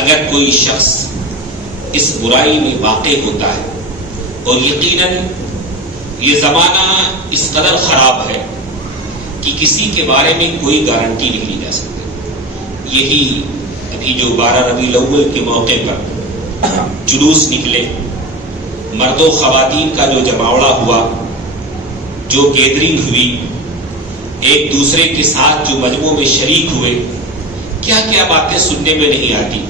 اگر کوئی شخص اس برائی میں واقع ہوتا ہے، اور یقیناً یہ زمانہ اس قدر خراب ہے کہ کسی کے بارے میں کوئی گارنٹی نہیں لی جا سکتی. یہی ابھی جو 12 ربیع الاول کے موقع پر جلوس نکلے، مرد و خواتین کا جو جماوڑا ہوا، جو گیدرنگ ہوئی، ایک دوسرے کے ساتھ جو مجمعوں میں شریک ہوئے، کیا کیا باتیں سننے میں نہیں آتی.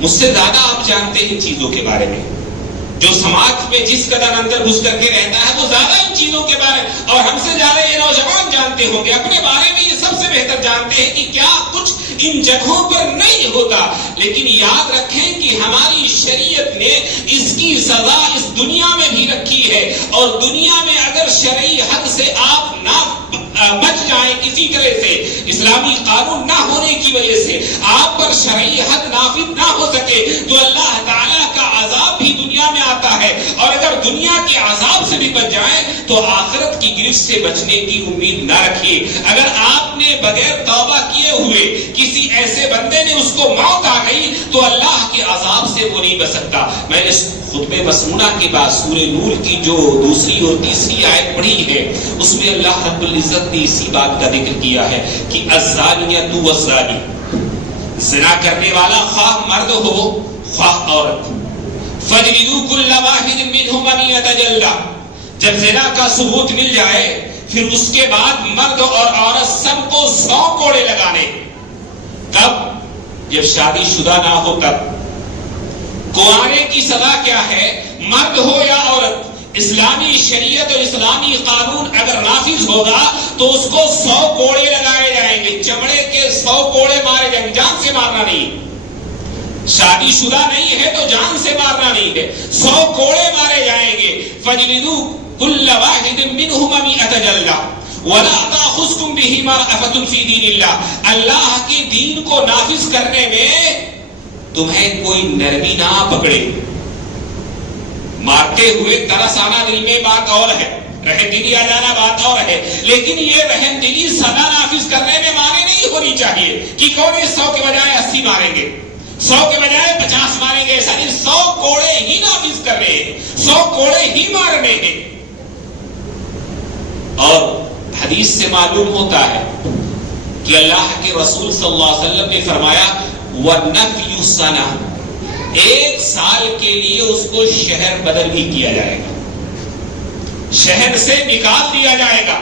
مجھ سے زیادہ آپ جانتے ہیں ان چیزوں کے بارے میں. جو سماج میں جس قدر اندر گھس کر کے رہتا ہے وہ زیادہ ان چیزوں کے بارے میں، اور ہم سے زیادہ یہ نوجوان جانتے ہوں گے، اپنے بارے میں یہ سب سے بہتر جانتے ہیں کہ کیا کچھ ان جگہوں پر نہیں ہوتا. لیکن یاد رکھیں کہ ہماری شریعت نے اس کی سزا اس دنیا میں بھی رکھی ہے، اور دنیا میں اگر شرعی حد سے آپ نہ بچ جائیں، کسی طرح سے اسلامی قانون نہ ہونے کی وجہ سے آپ پر شرعی حد نافذ نہ ہو سکے، تو اللہ تعالیٰ کا عذاب بھی دنیا میں آتا ہے. اور اگر دنیا کے عذاب سے بھی بچ جائیں تو آخرت کی گرفت سے بچنے کی امید نہ رکھیے. اگر آپ نے بغیر توبہ کیے ہوئے کسی ایسے بندے نے اس کو موت آ گئی تو اللہ کے عذاب سے وہ نہیں بچ سکتا. میں نے خطبہ مسنونہ کے بعد سورہ نور کی جو دوسری اور تیسری آیت پڑھی ہے، اس میں اللہ رب العزت نے اسی بات کا ذکر کیا ہے کہ الزانیۃ والزانی، زنا کرنے والا خواہ مرد ہو خواہ عورت، فجلدوا کل واحد منہما مئۃ جلدہ، جب زنا کا ثبوت مل جائے پھر اس کے بعد مرد اور عورت سب کو 100 کوڑے لگانے. کب؟ جب شادی شدہ نہ ہو تب. کنوارے کی سزا کیا ہے؟ مرد ہو یا عورت، اسلامی شریعت اور اسلامی قانون اگر نافذ ہوگا تو اس کو 100 کوڑے لگائے جائیں گے. چمڑے کے 100 کوڑے مارے جائیں گے، جان سے مارنا نہیں. شادی شدہ نہیں ہے تو جان سے مارنا نہیں ہے، 100 کوڑے مارے جائیں گے. فَجْلِدُوا كُلَّ وَاحِدٍ مِّنْهُمَا مِئَةَ جَلْدَةٍ وَلَا تَأْخُذْكُم بِهِمَا رَأْفَةٌ فِي دِينِ اللَّهِ. اللہ کے دین کو نافذ کرنے میں تمہیں کوئی نرمی نہ پکڑے. مارتے ہوئے ترس آنا دل میں بات اور ہے، رحم دلی آ جانا بات اور ہے، لیکن یہ رحم دلی سزا نافذ کرنے میں مانے نہیں ہونی چاہیے کہ کون 100 کے بجائے 80 ماریں گے، 100 کے بجائے 50 ماریں گے. ایسا نہیں، 100 کوڑے ہی نافذ کر رہے ہیں، 100 کوڑے ہی مارنے ہیں. اور حدیث سے معلوم ہوتا ہے کہ اللہ کے رسول صلی اللہ علیہ وسلم نے فرمایا وَنَفْيُ سَنَةٍ، 1 سال کے لیے اس کو شہر بدل بھی کیا جائے گا، شہر سے نکال دیا جائے گا،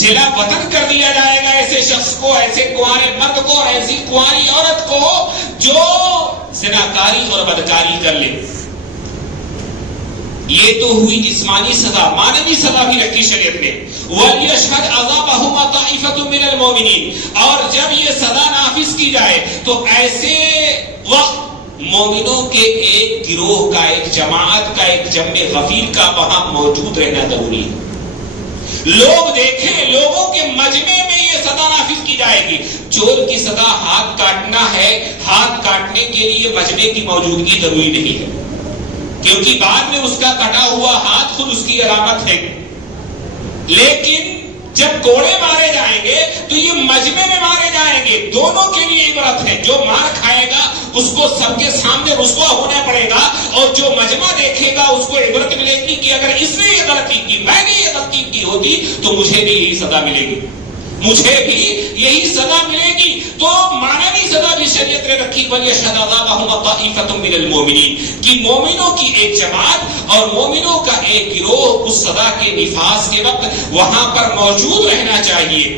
جلا وطن کر دیا جائے گا ایسے شخص کو، ایسے کنوارے مرد کو، ایسی کنواری عورت کو جو زناکاری اور بدکاری کر لے. یہ تو ہوئی جسمانی سزا. معنوی سزا بھی رکھی شریعت نے. وَلْيَشْهَدْ عَذَابَهُمَا طَائِفَةٌ مِّنَ الْمُؤْمِنِينَ، اور جب یہ سزا نافذ کی جائے تو ایسے وقت مومنوں کے ایک گروہ کا، ایک جماعت کا، ایک جمع غفیر کا وہاں موجود رہنا ضروری ہے. لوگ دیکھیں، لوگوں کے مجمع میں یہ سزا نافذ کی جائے گی. چور کی سزا ہاتھ کاٹنا ہے، ہاتھ کاٹنے کے لیے مجمع کی موجودگی ضروری نہیں ہے، کیونکہ بعد میں اس کا کٹا ہوا ہاتھ خود اس کی علامت ہے. لیکن جب کوڑے مارے جائیں گے تو یہ مجمع میں مارے جائیں گے. دونوں کے لیے عبرت ہے. جو مار کھائے گا اس کو سب کے سامنے رسوا ہونا پڑے گا، اور جو مجمع دیکھے گا اس کو عبرت ملے گی کہ اگر اس نے یہ غلطی کی، میں نے یہ غلطی کی ہوتی تو مجھے بھی یہی سزا ملے گی، مجھے بھی یہی سزا ملے گی. تو معنوی سزا بھی شریعت نے رکھی وَلْيَشْهَدْ عَذَابَهُمَا طَائِفَةٌ مِّنَ الْمُؤْمِنِينَ، کہ مومنوں کی ایک جماعت اور مومنوں کا ایک گروہ اس سزا کے نفاذ کے وقت وہاں پر موجود رہنا چاہیے.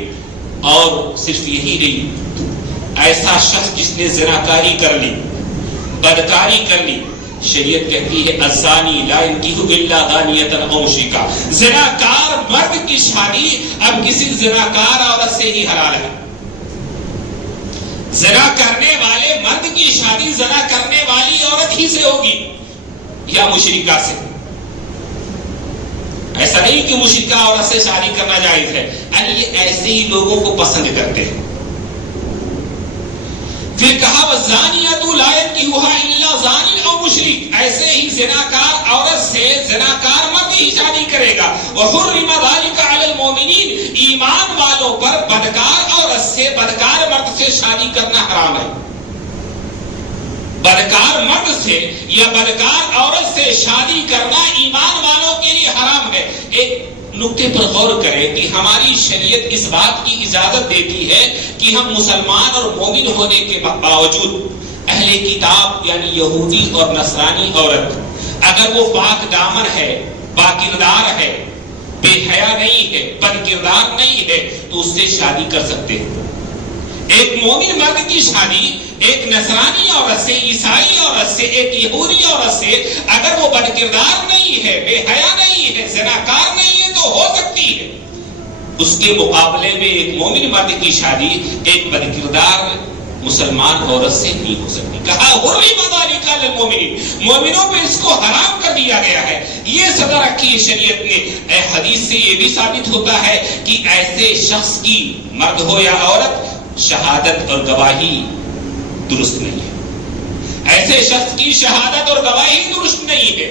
اور صرف یہی نہیں، ایسا شخص جس نے زناکاری کر لی، بدکاری کر لی، شریعت کہتی ہے الزانی لا ينكح الا زانیۃ او مشرکا، زناکار مرد کی شادی اب کسی زناکار عورت سے ہی حلال ہے. زنا کرنے والے مرد کی شادی زنا کرنے والی عورت ہی سے ہوگی یا مشرکہ سے. ایسا نہیں کہ مشرکہ عورت سے شادی کرنا جائز ہے، یہ ایسے ہی لوگوں کو پسند کرتے ہیں. پھر کہا وَالزَّانِيَةُ لَا يَنكِحُهَا إِلَّا زَانٍ أَوْ مُشْرِكٌ، ایسے ہی زناکار عورت سے زناکار مرد ہی شادی کرے گا. وَحُرِّمَ ذَلِكَ عَلَى الْمُؤْمِنِينَ، ایمان والوں پر بدکار عورت سے، بدکار مرد سے شادی کرنا حرام ہے. بدکار مرد سے یا بدکار عورت سے شادی کرنا ایمان والوں کے لیے حرام ہے۔ ایک نقطے پر غور کریں کہ ہماری شریعت اس بات کی اجازت دیتی ہے کہ ہم مسلمان اور مومن ہونے کے باوجود اہل کتاب یعنی یہودی اور نصرانی عورت اگر وہ پاک دامن ہے، با کردار ہے، بے حیا نہیں ہے، بد کردار نہیں ہے تو اس سے شادی کر سکتے ہیں۔ ایک مومن مرد کی شادی ایک نصرانی عورت سے، عیسائی عورت سے، ایک یہودی عورت سے اگر وہ بد کردار نہیں ہے، بے حیا نہیں ہے، زناکار نہیں ہے تو ہو سکتی ہے۔ اس کے مقابلے میں ایک مومن مرد کی شادی ایک بد کردار مسلمان عورت سے نہیں ہو سکتی۔ کہا حرم ذالک علی المؤمنین، مومنوں پہ اس کو حرام کر دیا گیا ہے۔ یہ سزا رکھی ہے شریعت نے۔ حدیث سے یہ بھی ثابت ہوتا ہے کہ ایسے شخص کی، مرد ہو یا عورت، شہادت اور گواہی درست نہیں ہے۔ ایسے شخص کی شہادت اور گواہی درست نہیں ہے۔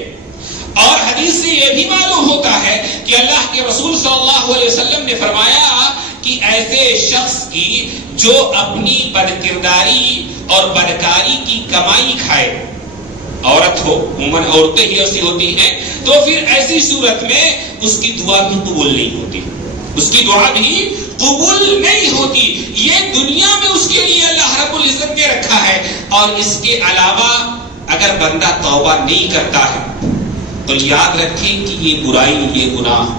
اور حدیث سے یہ بھی معلوم ہوتا ہے کہ اللہ کے رسول صلی اللہ علیہ وسلم نے فرمایا کہ ایسے شخص کی جو اپنی بدکرداری اور بدکاری کی کمائی کھائے، عورت ہو، عموماً عورتیں ہی ایسی ہوتی ہیں، تو پھر ایسی صورت میں اس کی دعا بھی قبول نہیں ہوتی، اس کی دعا بھی قبول نہیں ہوتی۔ یہ دنیا میں اس کے لیے اللہ رب العزت نے رکھا ہے۔ اور اس کے علاوہ اگر بندہ توبہ نہیں کرتا ہے تو یاد رکھیں کہ یہ برائی، یہ گناہ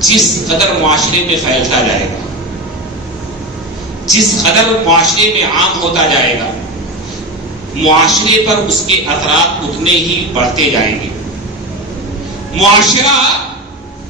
جس قدر معاشرے میں پھیلتا جائے گا، جس قدر معاشرے میں عام ہوتا جائے گا، معاشرے پر اس کے اثرات اتنے ہی بڑھتے جائیں گے۔ معاشرہ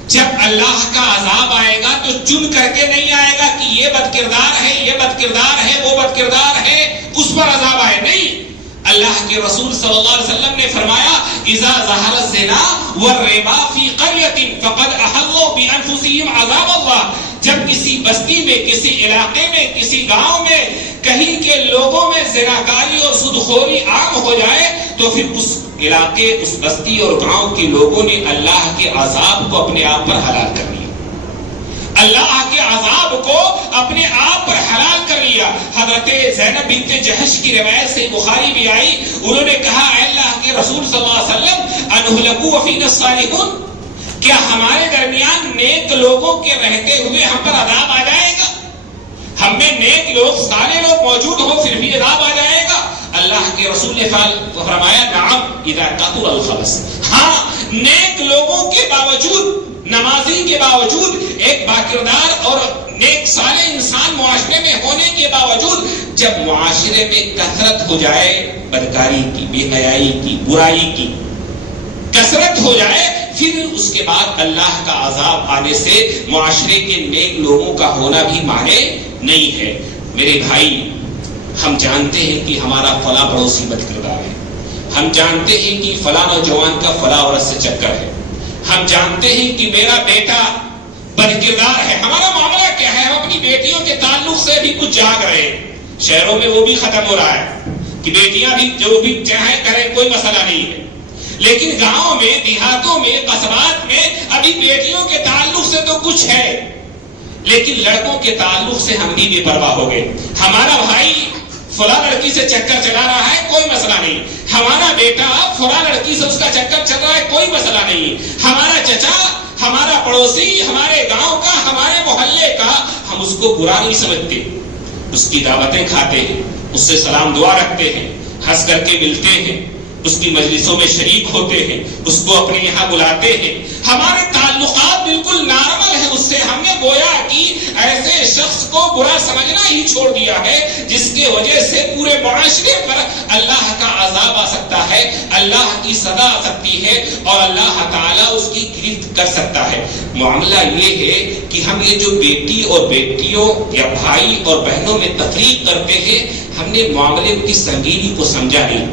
جب اللہ کا عذاب آئے گا تو چن کر کے نہیں آئے گا کہ یہ بد کردار ہے، یہ بد کردار ہے، وہ بد کردار ہے، اس پر عذاب آئے، نہیں۔ اللہ کے رسول صلی اللہ علیہ وسلم نے فرمایا اذا ظہر الزنا والربا فی قریۃ فقد احلوا بانفسہم عذاب اللہ، جب کسی بستی میں، کسی علاقے میں، کسی گاؤں میں کہیں کے لوگوں میں زناکاری اور سودخوری عام ہو جائے تو پھر اس علاقے، اس بستی اور گاؤں کے لوگوں نے اللہ کے عذاب کو اپنے آپ پر حلال کر لیا، اللہ کے عذاب کو اپنے آپ پر حلال کر لیا۔ حضرت زینب بنت جہش کی روایت سے بخاری بھی آئی، انہوں نے کہا اے اللہ کے رسول صلی اللہ علیہ وسلم انہلکوا وفینا الصالحون، کیا ہمارے درمیان نیک لوگوں کے رہتے ہوئے ہم پر عذاب آ جائے گا؟ ہم میں نیک لوگ، صالح لوگ موجود ہو پھر بھی عذاب آ جائے گا؟ اللہ کے رسول نے فرمایا نعم اذا کثر الخبث، ہاں نیک لوگوں کے باوجود، نمازی کے باوجود، ایک باکردار اور نیک صالح انسان معاشرے میں ہونے کے باوجود جب معاشرے میں کثرت ہو جائے بدکاری کی، بے حیائی کی، برائی کی کثرت ہو جائے، پھر اس کے بعد اللہ کا عذاب آنے سے معاشرے کے نیک لوگوں کا ہونا بھی مانے نہیں ہے۔ میرے بھائی، ہم جانتے ہیں کہ ہمارا فلاں پڑوسی بد کردار ہے، ہم جانتے ہیں کہ فلاں نوجوان کا فلاں عورت سے چکر ہے، ہم جانتے ہیں کہ میرا بیٹا بد کردار ہے۔ ہمارا معاملہ کیا ہے؟ ہم اپنی بیٹیوں کے تعلق سے بھی کچھ جاگ رہے ہیں، شہروں میں وہ بھی ختم ہو رہا ہے کہ بیٹیاں بھی جو بھی چاہیں کریں، کوئی مسئلہ نہیں ہے، لیکن گاؤں میں، دیہاتوں میں، قصبات میں ابھی بیٹیوں کے تعلق سے تو کچھ ہے، لیکن لڑکوں کے تعلق سے ہم بھی بے پرواہ ہو گئے۔ ہمارا بھائی فلاں لڑکی سے چکر چلا رہا ہے، کوئی مسئلہ نہیں، ہمارا بیٹا فلاں لڑکی سے اس کا چکر چل رہا ہے، کوئی مسئلہ نہیں، ہمارا چچا، ہمارا پڑوسی، ہمارے گاؤں کا، ہمارے محلے کا، ہم اس کو برا نہیں سمجھتے، اس کی دعوتیں کھاتے ہیں، اس سے سلام دعا رکھتے ہیں، ہنس کر کے ملتے ہیں، اس کی مجلسوں میں شریک ہوتے ہیں، اس کو اپنے یہاں بلاتے ہیں، ہمارے تعلقات بالکل نارمل ہیں اس سے۔ ہم نے گویا کہ ایسے شخص کو برا سمجھنا ہی چھوڑ دیا ہے جس کی وجہ سے پورے معاشرے پر اللہ کا عذاب آ سکتا ہے، اللہ کی سزا آ سکتی ہے اور اللہ تعالیٰ اس کی گرفت کر سکتا ہے۔ معاملہ یہ ہے کہ ہم یہ جو بیٹی اور بیٹیوں یا بھائی اور بہنوں میں تفریق کرتے ہیں، ہم نے معاملے کی سنگینی کو سمجھا نہیں۔